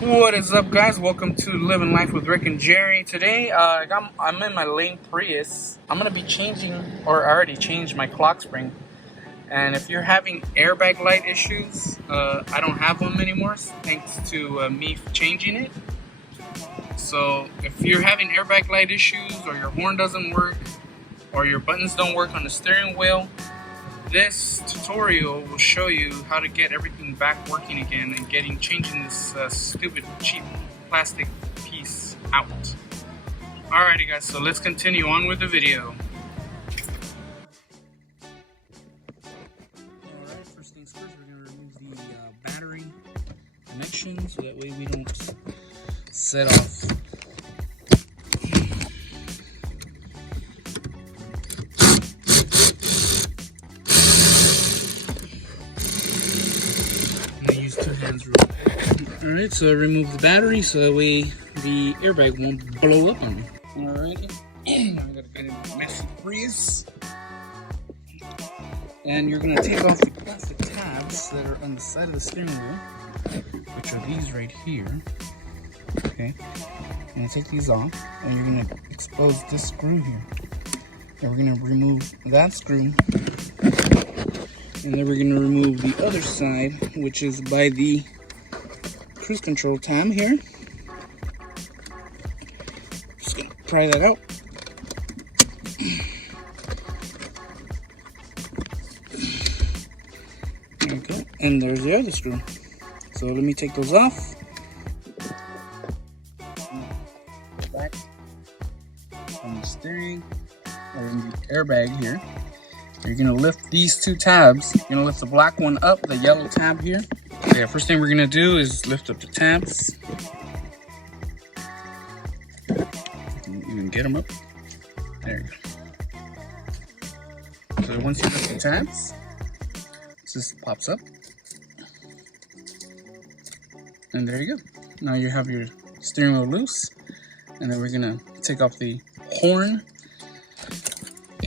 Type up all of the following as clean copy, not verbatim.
What is up, guys? Welcome to Living Life with Rick and Jerry. Today, I'm in my lane Prius. I'm gonna be changing, or I already changed my clock spring. And if you're having airbag light issues, I don't have them anymore thanks to me changing it. So if you're having airbag light issues, or your horn doesn't work, or your buttons don't work on the steering wheel, this tutorial will show you how to get everything back working again and changing this stupid cheap plastic piece out. Alrighty guys, so let's continue on with the video. Alright, first things first, we're going to remove the battery connection so that way we don't set off. Alright, so I remove the battery so that way the airbag won't blow up on me. Alrighty, I'm gonna get in the messy Prius. And you're gonna take off the plastic tabs that are on the side of the steering wheel, which are these right here. Okay, I'm gonna take these off and you're gonna expose this screw here. And we're gonna remove that screw. And then we're gonna remove the other side, which is by the cruise control tab here. Just gonna pry that out. Okay, and there's the other screw. So let me take those off. Back on the steering or in the airbag here. You're gonna lift these two tabs. You're gonna lift the black one up, the yellow tab here. So yeah, first thing we're gonna do is lift up the tabs. You can get them up. There you go. So once you lift the tabs, it just pops up. And there you go. Now you have your steering wheel loose. And then we're gonna take off the horn.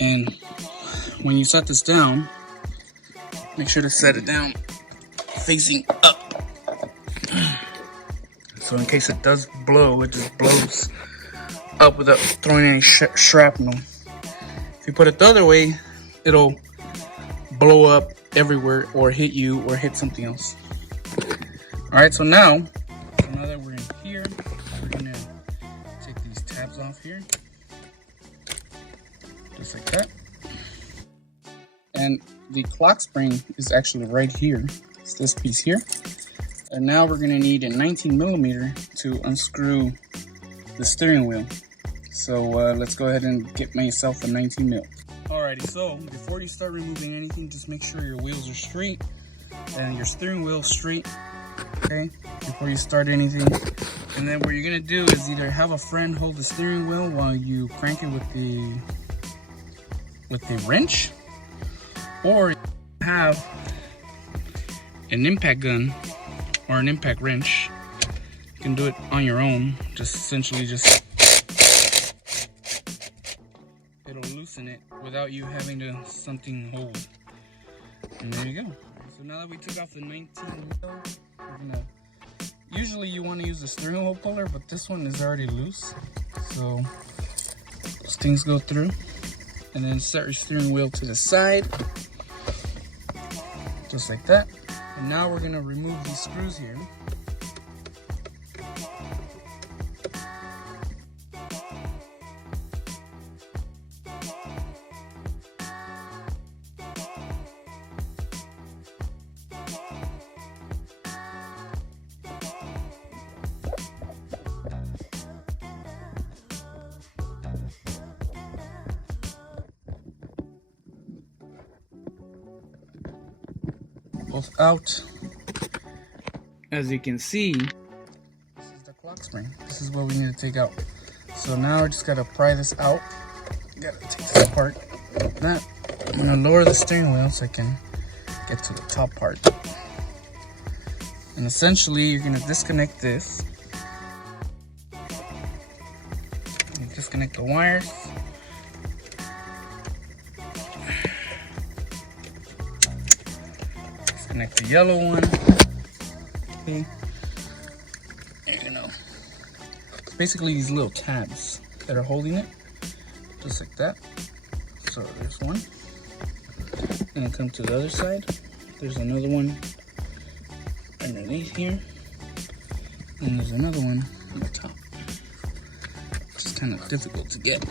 And when you set this down, make sure to set it down facing up. So in case it does blow, it just blows up without throwing any shrapnel. If you put it the other way, it'll blow up everywhere or hit you or hit something else. Alright, so now that we're in here, we're gonna take these tabs off here. Just like that. And the clock spring is actually right here. It's this piece here. And now we're gonna need a 19mm to unscrew the steering wheel. So let's go ahead and get myself a 19mm. Alrighty, so before you start removing anything, just make sure your wheels are straight and your steering wheel straight, okay, before you start anything. And then what you're gonna do is either have a friend hold the steering wheel while you crank it with the wrench, or have an impact gun or an impact wrench. You can do it on your own. Just essentially it'll loosen it without you having to something hold. And there you go. So now that we took off the 19 wheel, we're gonna, usually you want to use the steering wheel puller, but this one is already loose. So those things go through. And then set your steering wheel to the side. Just like that. And now we're gonna remove these screws here. Both out. As you can see, this is the clock spring. This is what we need to take out. So now I just gotta pry this out. Gotta take this apart. That I'm gonna lower the steering wheel so I can get to the top part. And essentially, you're gonna disconnect this. And disconnect the wires. Disconnect the yellow one. Okay. you know, it's basically these little tabs that are holding it, just like that. So there's one. And then come to the other side. There's another one underneath here. And there's another one on the top. Which is kind of difficult to get.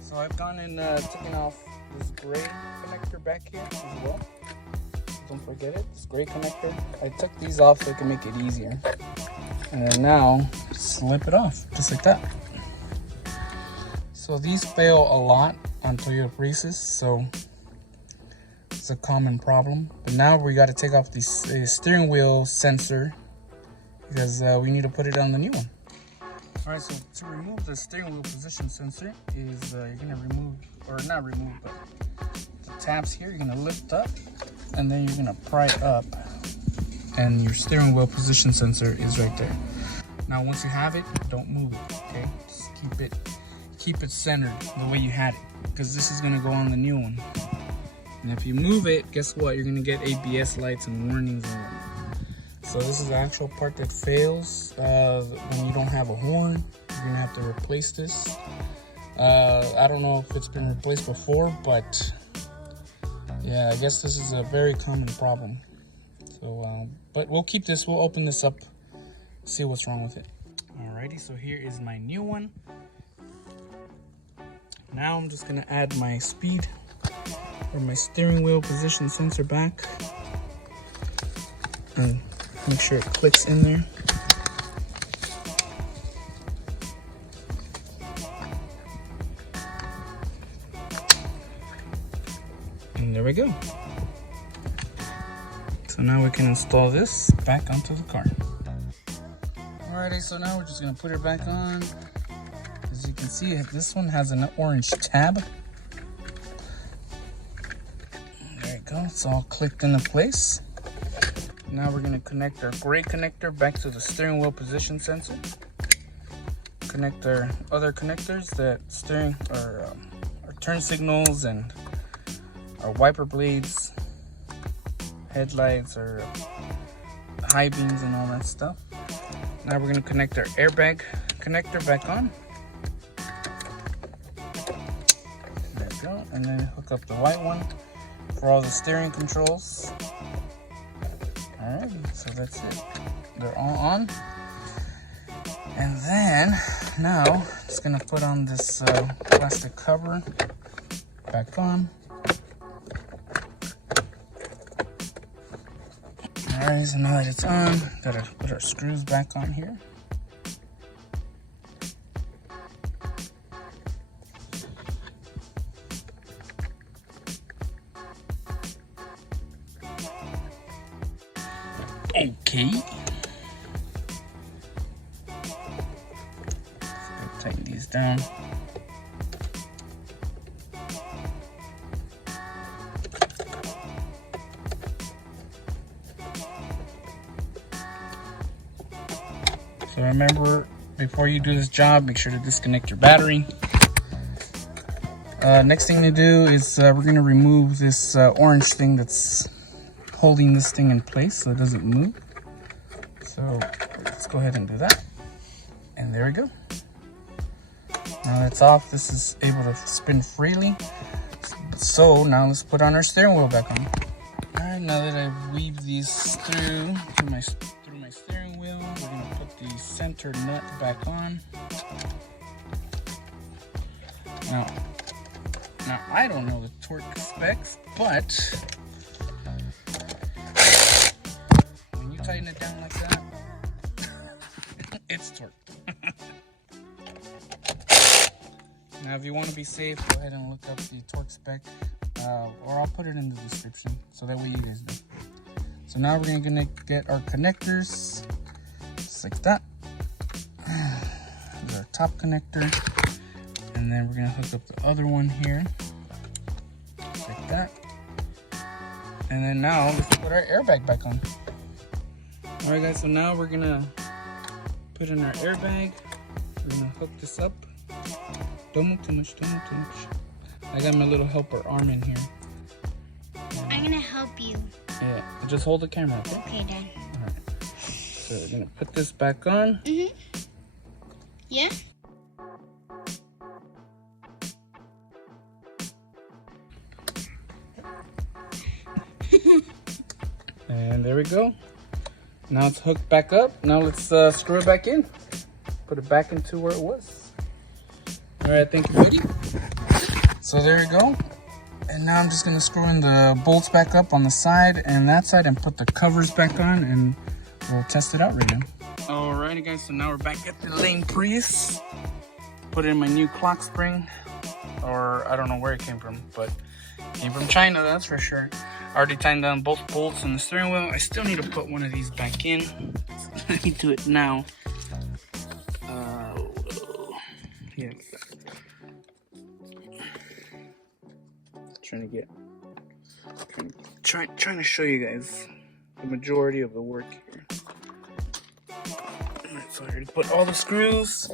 So I've gone and taken off this gray connector back here as well. Don't forget it, this gray connector. I took these off so I can make it easier. And then now, slip it off, just like that. So these fail a lot on Toyota Priuses, so it's a common problem. But now we got to take off the steering wheel sensor because we need to put it on the new one. All right, so to remove the steering wheel position sensor is you're gonna remove, or not remove, but the tabs here, you're gonna lift up and then you're gonna pry up and your steering wheel position sensor is right there. Now once you have it, don't move it, okay? Just keep it centered the way you had it, because this is gonna go on the new one. And if you move it, guess what? You're gonna get ABS lights and warnings and whatnot. So this is the actual part that fails when you don't have a horn. You're gonna have to replace this. I don't know if it's been replaced before, but yeah, I guess this is a very common problem. So, but we'll keep this, we'll open this up, see what's wrong with it. Alrighty, so here is my new one. Now I'm just gonna add my speed or my steering wheel position sensor back and make sure it clicks in there. And there we go. So now we can install this back onto the car. Alrighty, so now we're just gonna put it back on. As you can see, this one has an orange tab. There you go, it's all clicked into place. Now we're gonna connect our gray connector back to the steering wheel position sensor. Connect our other connectors, that steering or our turn signals and our wiper blades, headlights or high beams and all that stuff. Now we're gonna connect our airbag connector back on. There we go, and then hook up the white one for all the steering controls. Alright, so that's it. They're all on. And then, now, I'm just gonna put on this plastic cover back on. Alright, so now that it's on, gotta put our screws back on here. Okay. Let's tighten these down. So remember, before you do this job, make sure to disconnect your battery. Next thing to do is we're going to remove this orange thing that's holding this thing in place so it doesn't move. So let's go ahead and do that. And there we go. Now that it's off, this is able to spin freely. So now let's put on our steering wheel back on. Alright, now that I've weaved these through my steering wheel, we're going to put the center nut back on. Now I don't know the torque specs, but when you tighten it down like that, it's torqued. Now if you want to be safe, go ahead and look up the torque spec, or I'll put it in the description so that way you guys know. So now we're gonna get our connectors just like that. There's our top connector, and then we're gonna hook up the other one here just like that. And then now let's put our airbag back on. All right guys, so now we're gonna put in our airbag. We're gonna hook this up. Don't move too much, don't move too much. I got my little helper arm in here. gonna help you. Yeah, just hold the camera, okay? Okay, Dad. Alright. So we're gonna put this back on. Yeah? And there we go. Now it's hooked back up. Now let's screw it back in. Put it back into where it was. Alright, thank you, buddy. So there we go. And now I'm just gonna screw in the bolts back up on the side and that side and put the covers back on, and we'll test it out right now. Alrighty guys, so now we're back at the lane Prius. Put in my new clock spring, or I don't know where it came from, but it came from China, that's for sure. I already tightened down both bolts on the steering wheel. I still need to put one of these back in. Let me do it now. Yeah. Trying to show you guys the majority of the work here. Alright, so I already put all the screws.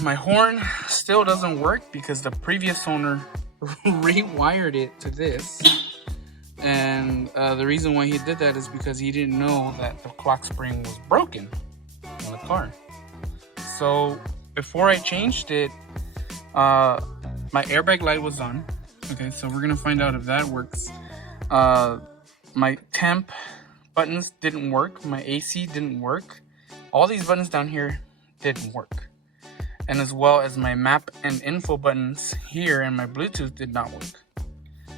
My horn still doesn't work because the previous owner rewired it to this. And the reason why he did that is because he didn't know that the clock spring was broken in the car. So before I changed it, my airbag light was on. Okay, so we're gonna find out if that works. My temp buttons didn't work. My AC didn't work. All these buttons down here didn't work. And as well as my map and info buttons here and my Bluetooth did not work.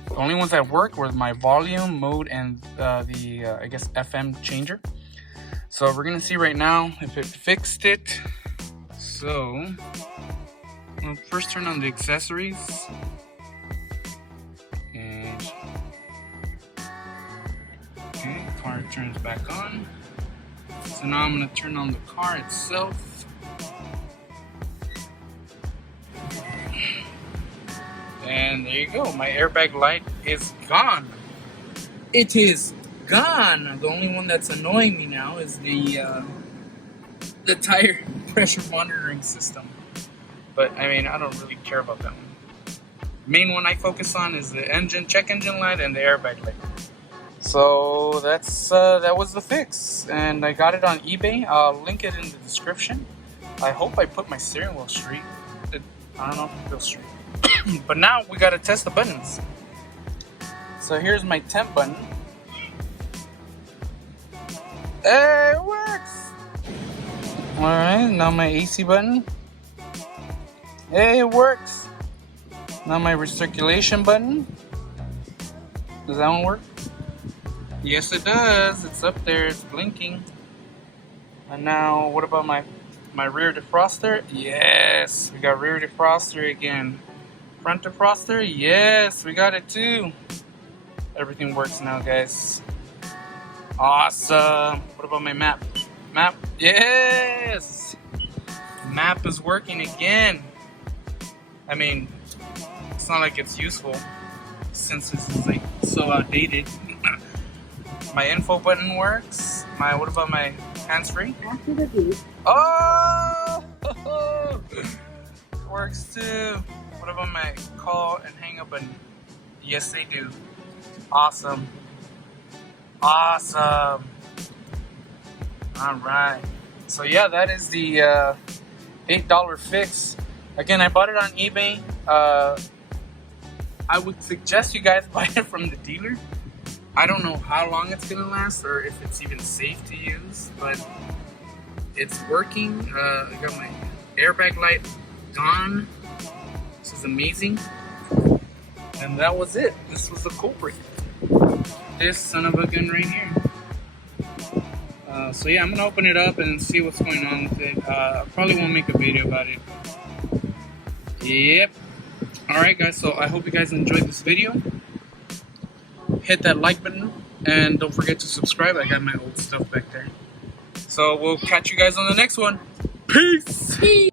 The only ones that worked were my volume, mode, and I guess FM changer. So we're gonna see right now if it fixed it. So I'll first turn on the accessories. And okay, car turns back on. So now I'm gonna turn on the car itself. And there you go, my airbag light is gone. It is gone. The only one that's annoying me now is the tire pressure monitoring system. But I mean, I don't really care about that one. Main one I focus on is the check engine light and the airbag light. So that was the fix, and I got it on eBay. I'll link it in the description. I hope I put my steering wheel straight. I don't know if it feels straight. But now we gotta test the buttons. So here's my temp button. Hey, it works! Alright, now my AC button. Hey, it works! Now my recirculation button. Does that one work? Yes, it does. It's up there. It's blinking. And now, what about my rear defroster? Yes, we got rear defroster again. Front defroster? Yes, we got it too. Everything works now, guys. Awesome. What about my map? Map? Yes! Map is working again. I mean, it's not like it's useful since this is like so outdated. My info button works. What about my hands-free? After the beep. Oh! Works too. What about my call and hang up button? Yes, they do. Awesome. Awesome. All right. So yeah, that is the $8 fix. Again, I bought it on eBay. I would suggest you guys buy it from the dealer. I don't know how long it's gonna last or if it's even safe to use, but it's working. I got my airbag light gone. This is amazing. And that was it. This was the culprit. This son of a gun right here. So yeah, I'm gonna open it up and see what's going on with it. I probably won't make a video about it. Yep. Alright guys, so I hope you guys enjoyed this video. Hit that like button and don't forget to subscribe. I got my old stuff back there. So we'll catch you guys on the next one. Peace!